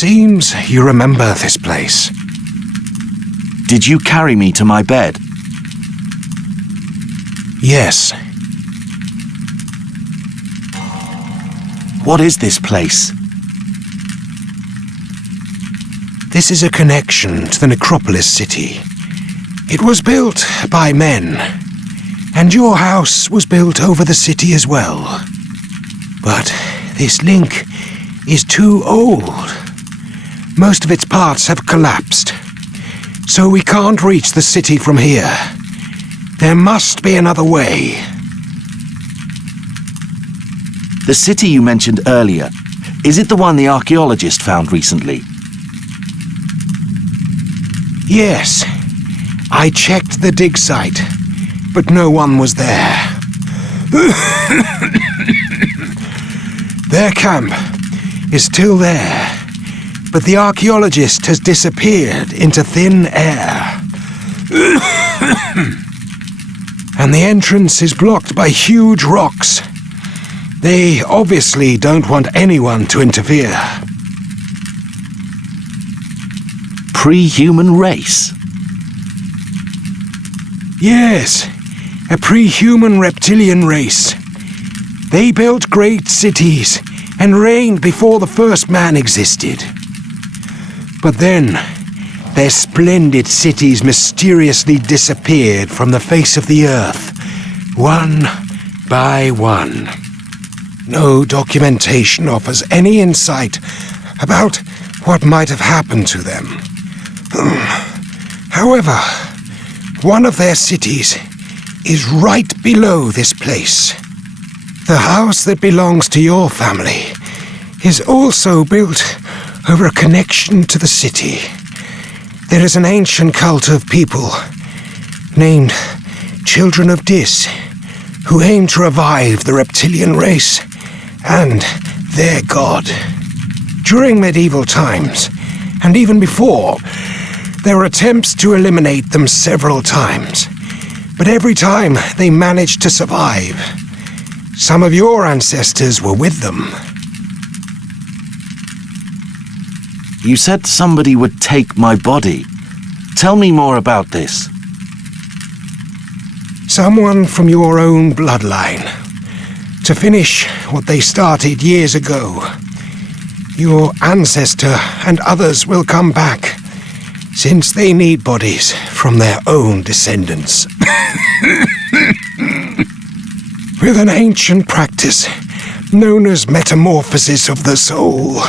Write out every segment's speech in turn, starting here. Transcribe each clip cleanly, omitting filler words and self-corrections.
seems you remember this place. Did you carry me to my bed? Yes. What is this place? This is a connection to the necropolis city. It was built by men, and your house was built over the city as well. But this link is too old. Most of its parts have collapsed, so we can't reach the city from here. There must be another way. The city you mentioned earlier, is it the one the archaeologist found recently? Yes. I checked the dig site, but no one was there. Their camp is still there, but the archaeologist has disappeared into thin air. And the entrance is blocked by huge rocks. They obviously don't want anyone to interfere. Pre-human race? Yes, a pre-human reptilian race. They built great cities and reigned before the first man existed. But then, their splendid cities mysteriously disappeared from the face of the earth, one by one. No documentation offers any insight about what might have happened to them. However, one of their cities is right below this place. The house that belongs to your family is also built over a connection to the city. There is an ancient cult of people named Children of Dis who aim to revive the reptilian race and their god. During medieval times, and even before, there were attempts to eliminate them several times, but every time they managed to survive. Some of your ancestors were with them. You said somebody would take my body. Tell me more about this. Someone from your own bloodline, to finish what they started years ago. Your ancestor and others will come back, since they need bodies from their own descendants. With an ancient practice known as metamorphosis of the soul,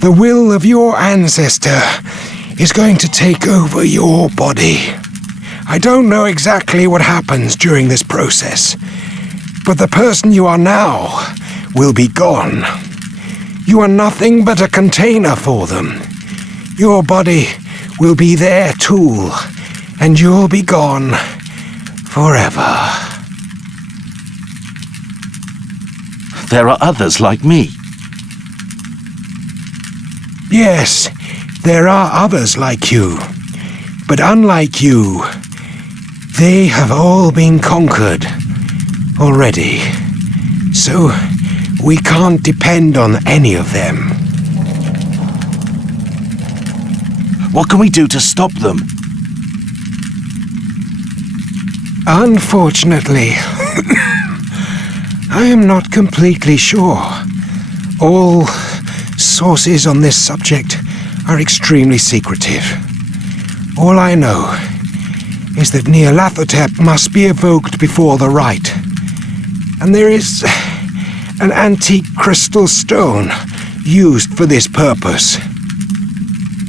the will of your ancestor is going to take over your body. I don't know exactly what happens during this process, but the person you are now will be gone. You are nothing but a container for them. Your body will be their tool, and you'll be gone forever. There are others like me. Yes, there are others like you. But unlike you, they have all been conquered already. So we can't depend on any of them. What can we do to stop them? Unfortunately, I am not completely sure. All sources on this subject are extremely secretive. All I know is that Nyarlathotep must be evoked before the rite, and there is an antique crystal stone used for this purpose.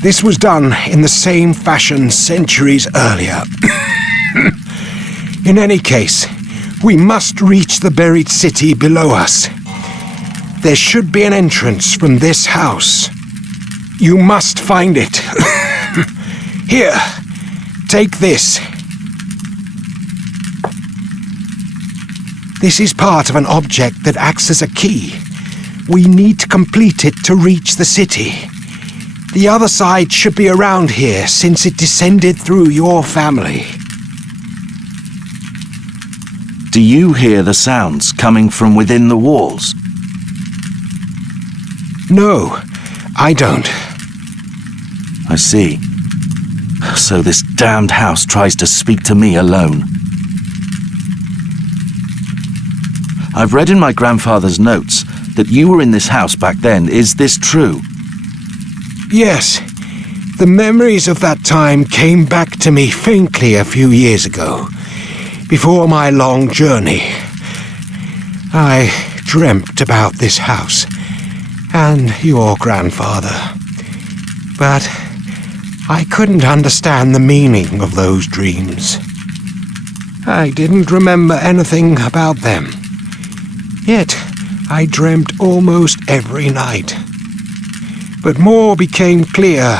This was done in the same fashion centuries earlier. In any case, we must reach the buried city below us. There should be an entrance from this house. You must find it. Here, take this. This is part of an object that acts as a key. We need to complete it to reach the city. The other side should be around here, since it descended through your family. Do you hear the sounds coming from within the walls? No, I don't. I see. So this damned house tries to speak to me alone. I've read in my grandfather's notes that you were in this house back then. Is this true? Yes. The memories of that time came back to me faintly a few years ago, before my long journey. I dreamt about this house and your grandfather, but I couldn't understand the meaning of those dreams. I didn't remember anything about them, yet I dreamt almost every night. But more became clear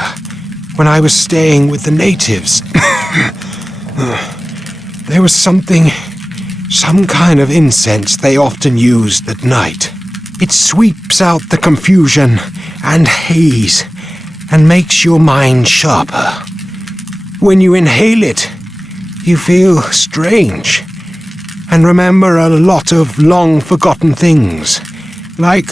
when I was staying with the natives. There was some kind of incense they often used at night. It sweeps out the confusion and haze and makes your mind sharper. When you inhale it, you feel strange and remember a lot of long-forgotten things, like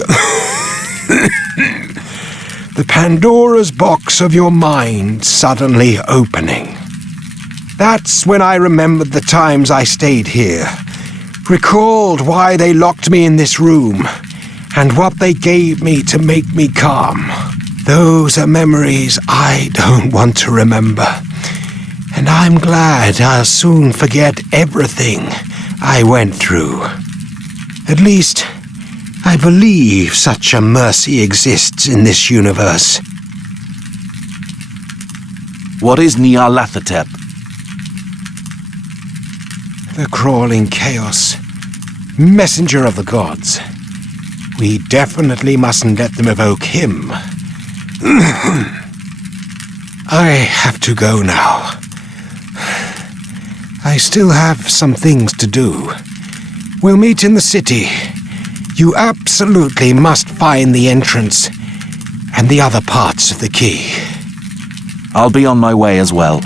the Pandora's box of your mind suddenly opening. That's when I remembered the times I stayed here, recalled why they locked me in this room, and what they gave me to make me calm. Those are memories I don't want to remember, and I'm glad I'll soon forget everything I went through. At least, I believe such a mercy exists in this universe. What is Nyarlathotep? The crawling chaos, messenger of the gods. We definitely mustn't let them evoke him. I have to go now. I still have some things to do. We'll meet in the city. You absolutely must find the entrance and the other parts of the key. I'll be on my way as well.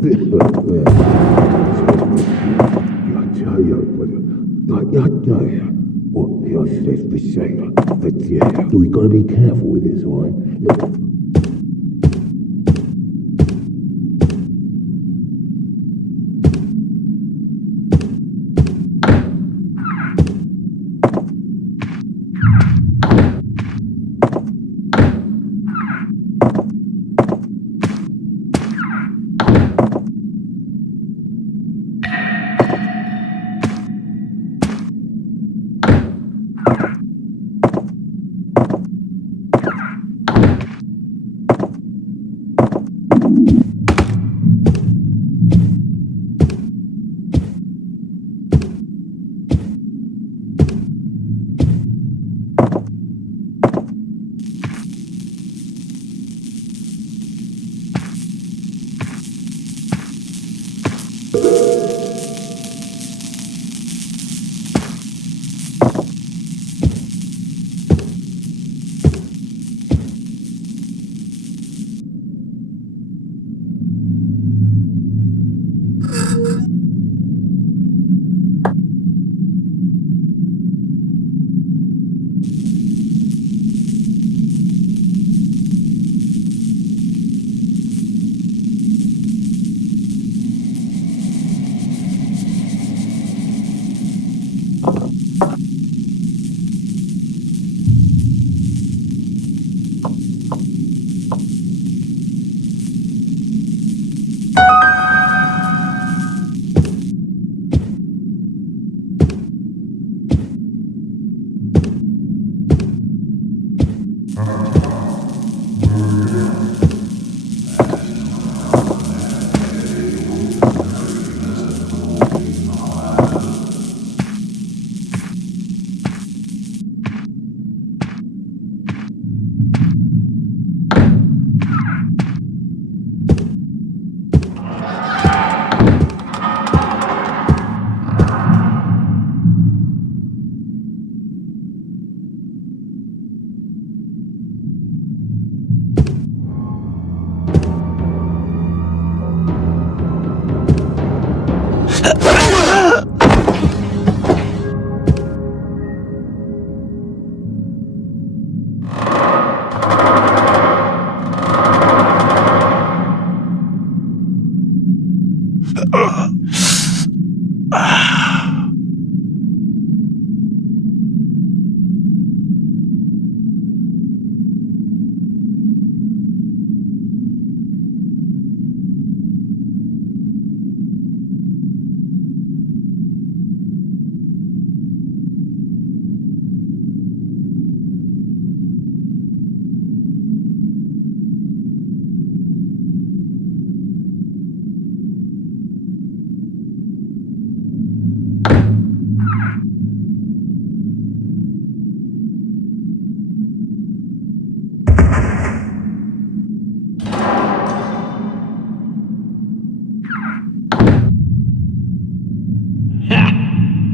We gotta be careful with this, alright? Look.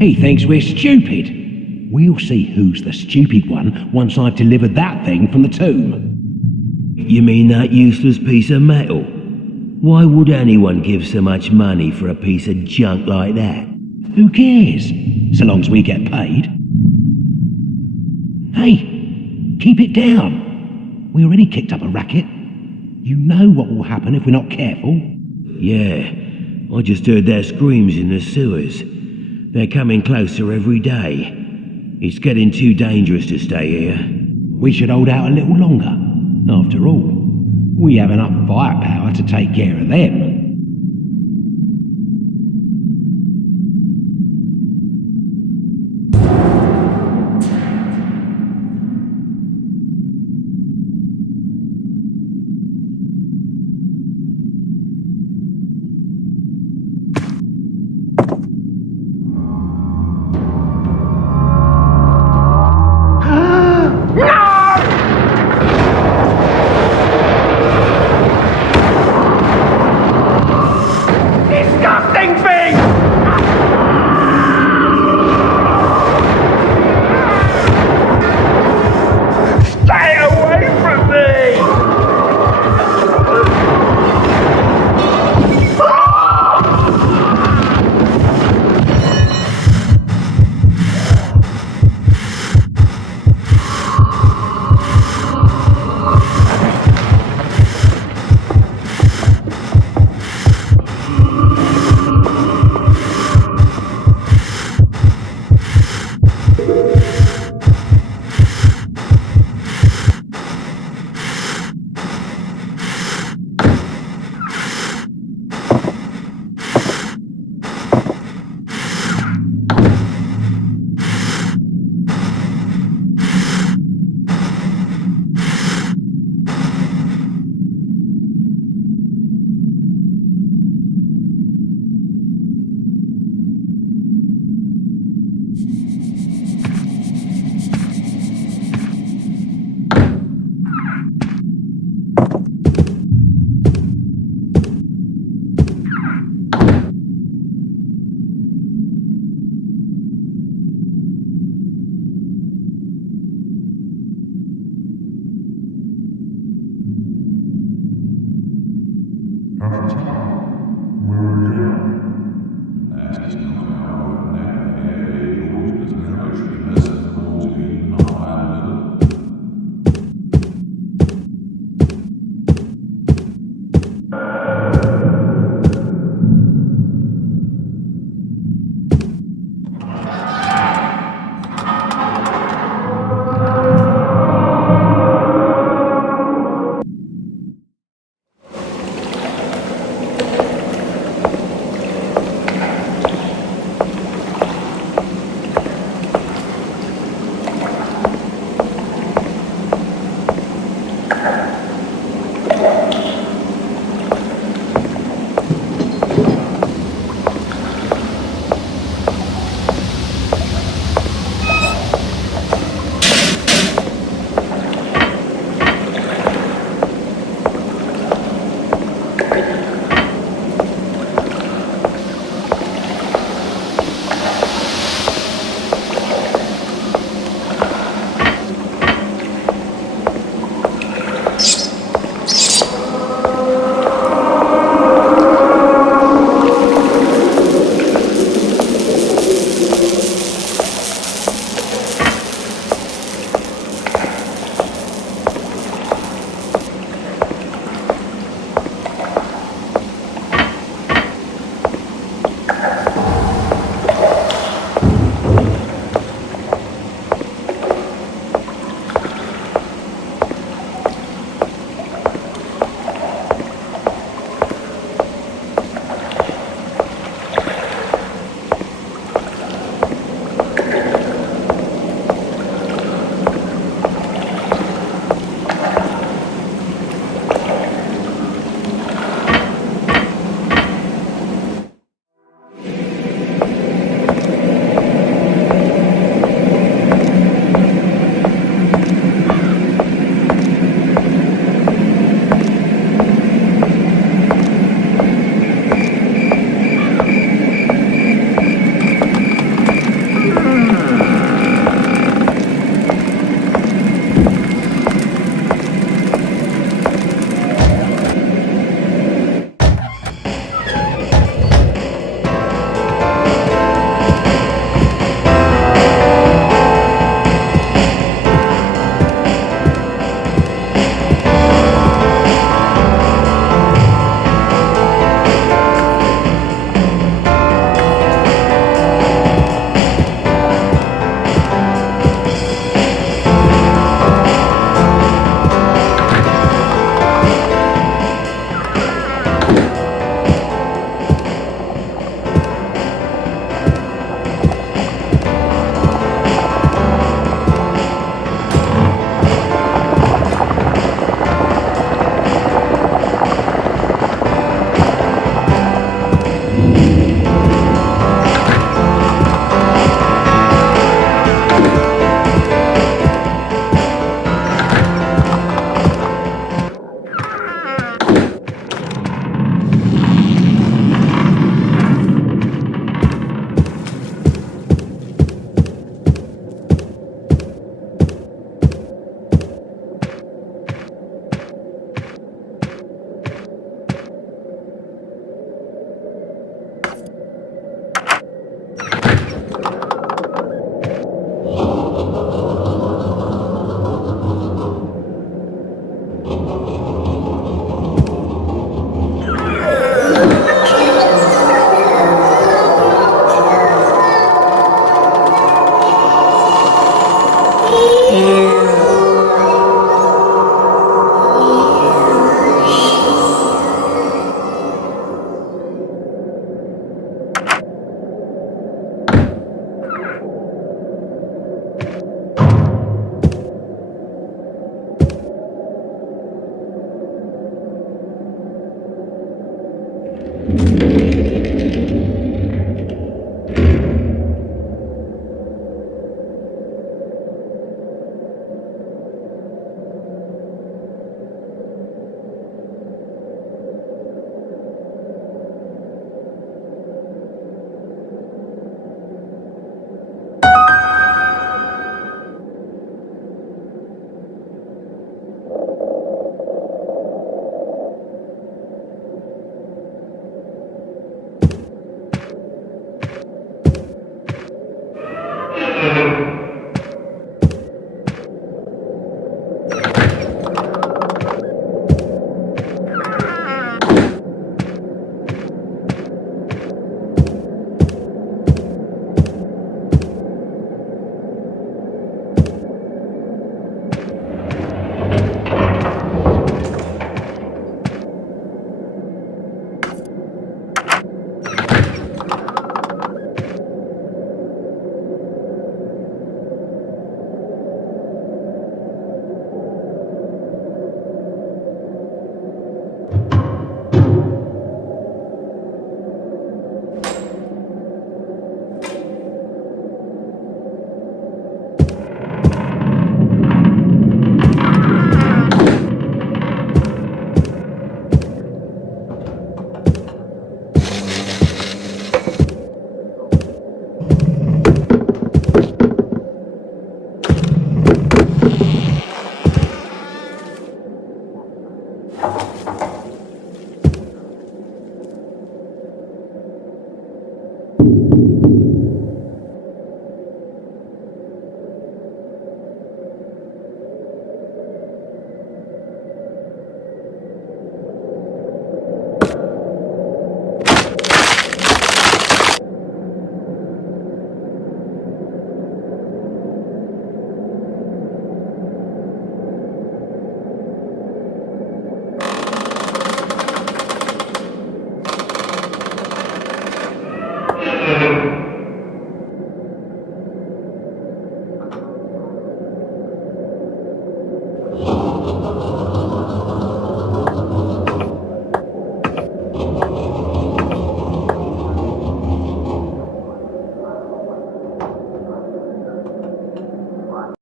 He thinks we're stupid. We'll see who's the stupid one once I've delivered that thing from the tomb. You mean that useless piece of metal? Why would anyone give so much money for a piece of junk like that? Who cares? So long as we get paid. Hey, keep it down. We already kicked up a racket. You know what will happen if we're not careful. Yeah, I just heard their screams in the sewers. They're coming closer every day. It's getting too dangerous to stay here. We should hold out a little longer. After all, we have enough firepower to take care of them.